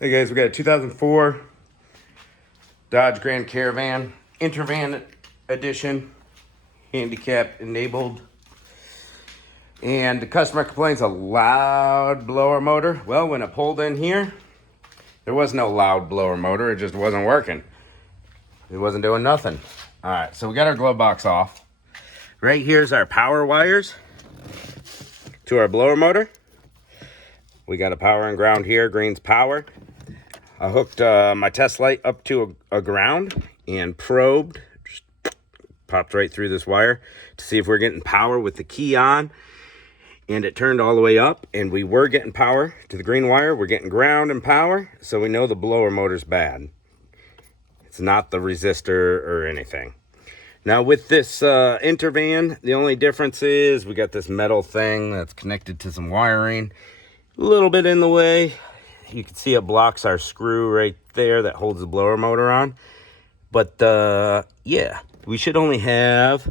Hey guys, we got a 2004 Dodge Grand Caravan Intervan Edition, handicap enabled. And the customer complains a loud blower motor. Well, when it pulled in here, there was no loud blower motor. It just wasn't working. It wasn't doing nothing. All right, so we got our glove box off. Right here's our power wires to our blower motor. We got a power and ground here. Green's power. I hooked my test light up to a ground and probed, just popped right through this wire to see if we're getting power with the key on. And it turned all the way up, and we were getting power to the green wire. We're getting ground and power, so we know the blower motor's bad. It's not the resistor or anything. Now with this Intervan, the only difference is we got this metal thing that's connected to some wiring. A little bit in the way. You can see it blocks our screw right there that holds the blower motor on. But yeah, we should only have,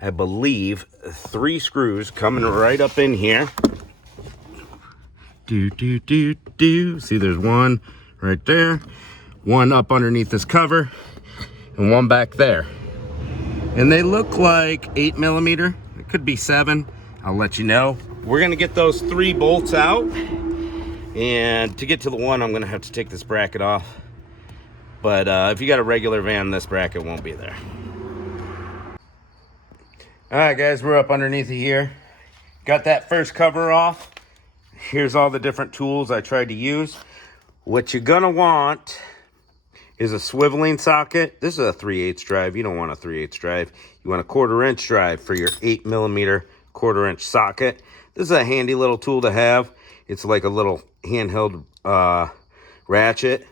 I believe, 3 screws coming right up in here. See, there's one right there, one up underneath this cover, and one back there. And they look like 8mm. It could be 7. I'll let you know. We're gonna get those 3 bolts out. And to get to the one, I'm gonna have to take this bracket off. But if you got a regular van, this bracket won't be there. All right, guys, we're up underneath it here. Got that first cover off. Here's all the different tools I tried to use. What you're gonna want is a swiveling socket. This is a 3/8 drive. You don't want a 3/8 drive. You want a 1/4 inch drive for your 8mm 1/4 inch socket. This is a handy little tool to have. It's like a little handheld ratchet. I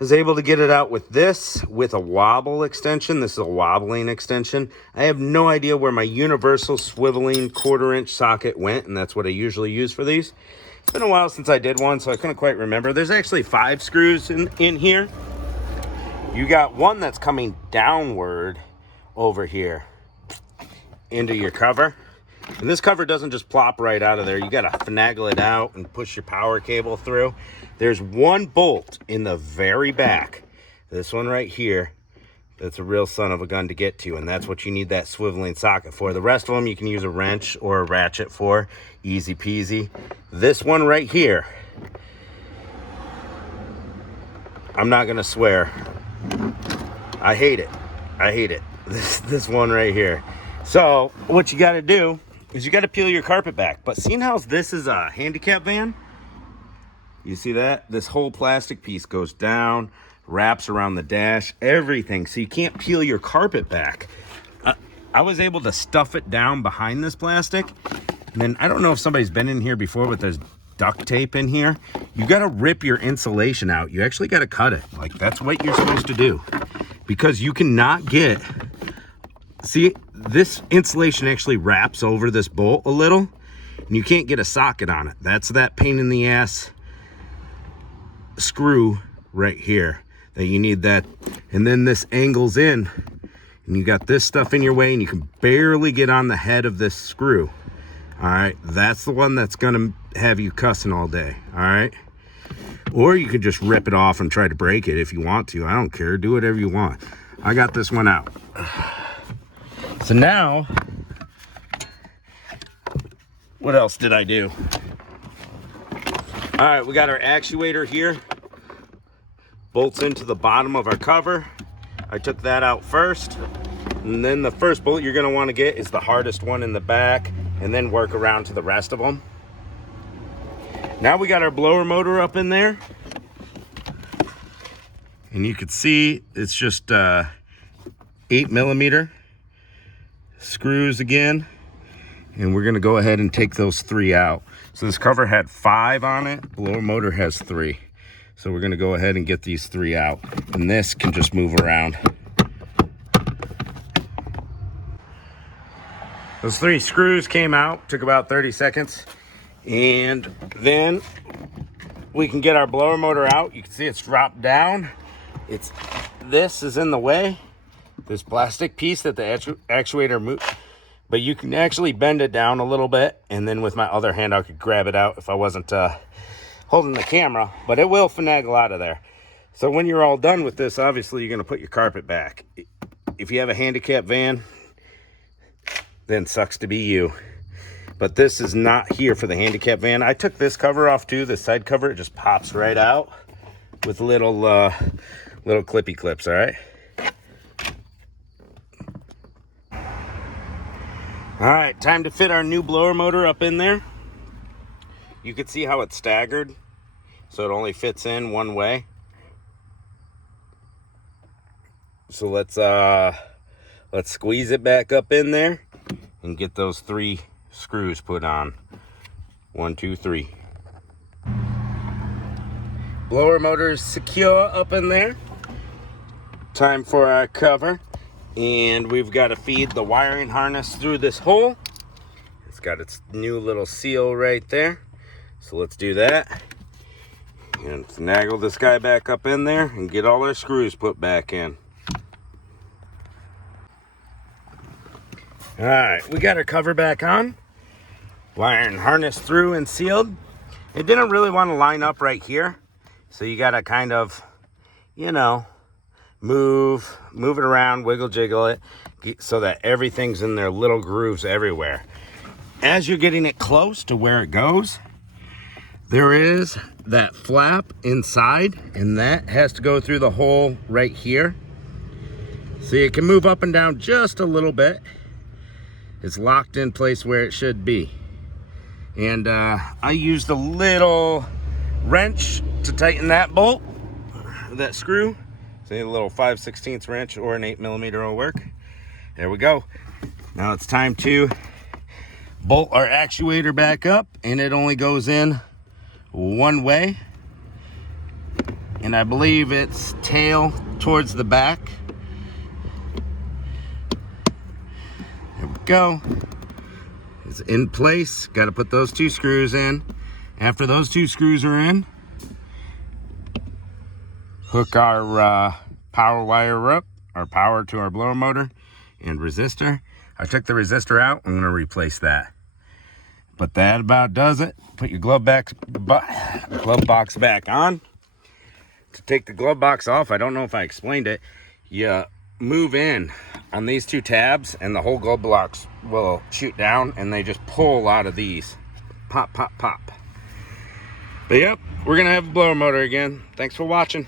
was able to get it out with this, with a wobble extension. This is a wobbling extension. I have no idea where my universal swiveling 1/4 inch socket went, and that's what I usually use for these. It's been a while since I did one, so I couldn't quite remember. There's actually 5 screws in here. You got one that's coming downward over here into your cover. And this cover doesn't just plop right out of there. You got to finagle it out and push your power cable through. There's one bolt in the very back. This one right here. That's a real son of a gun to get to. And that's what you need that swiveling socket for. The rest of them you can use a wrench or a ratchet for. Easy peasy. This one right here. I'm not going to swear. I hate it. I hate it. This one right here. So what you got to do is you got to peel your carpet back. But seeing how this is a handicap van, you see that? This whole plastic piece goes down, wraps around the dash, everything. So you can't peel your carpet back. I was able to stuff it down behind this plastic. And then I don't know if somebody's been in here before, but there's duct tape in here. You got to rip your insulation out. You actually got to cut it. Like, that's what you're supposed to do. Because you cannot get... See, this insulation actually wraps over this bolt a little, and you can't get a socket on it. That's that pain in the ass screw right here that you need that. And then this angles in, and you got this stuff in your way, and you can barely get on the head of this screw. All right, that's the one that's gonna have you cussing all day. All right, or you could just rip it off and try to break it if you want to. I don't care. Do whatever you want. I got this one out. So now, what else did I do? All right, we got our actuator here. Bolts into the bottom of our cover. I took that out first. And then the first bolt you're gonna wanna get is the hardest one in the back, and then work around to the rest of them. Now we got our blower motor up in there. And you can see it's just 8mm. Screws again, and we're gonna go ahead and take those 3 out. So this cover had 5 on it, blower motor has 3. So we're gonna go ahead and get these 3 out, and this can just move around. Those 3 screws came out, took about 30 seconds, and then we can get our blower motor out. You can see it's dropped down. This is in the way. This plastic piece that the actuator moves, but you can actually bend it down a little bit, and then with my other hand I could grab it out if I wasn't holding the camera, but it will finagle out of there. So when you're all done with this, obviously you're going to put your carpet back. If you have a handicap van, then sucks to be you. But this is not here for the handicap van. I took this cover off too, the side cover. It just pops right out with little clippy clips, all right? All right, time to fit our new blower motor up in there. You can see how it's staggered, so it only fits in one way. So let's squeeze it back up in there and get those 3 screws put on. 1, 2, 3. Blower motor is secure up in there. Time for our cover. And we've got to feed the wiring harness through this hole. It's got its new little seal right there. So let's do that. And finagle this guy back up in there and get all our screws put back in. All right, we got our cover back on. Wiring harness through and sealed. It didn't really want to line up right here. So you got to kind of, you know, move it around, wiggle jiggle it, so that everything's in their little grooves everywhere. As you're getting it close to where it goes, there is that flap inside, and that has to go through the hole right here. So you can move up and down just a little bit. It's locked in place where it should be. And I used a little wrench to tighten that bolt, that screw. So a little 5/16 wrench or an 8mm will work. There we go. Now it's time to bolt our actuator back up, and it only goes in one way. And I believe it's tail towards the back. There we go. It's in place. Got to put those 2 screws in. After those 2 screws are in, hook our power wire up, our power to our blower motor and resistor. I took the resistor out. I'm going to replace that. But that about does it. Put your glove box back on. To take the glove box off, I don't know if I explained it. You move in on these 2 tabs and the whole glove box will shoot down, and they just pull out of these. Pop, pop, pop. But yep, we're going to have a blower motor again. Thanks for watching.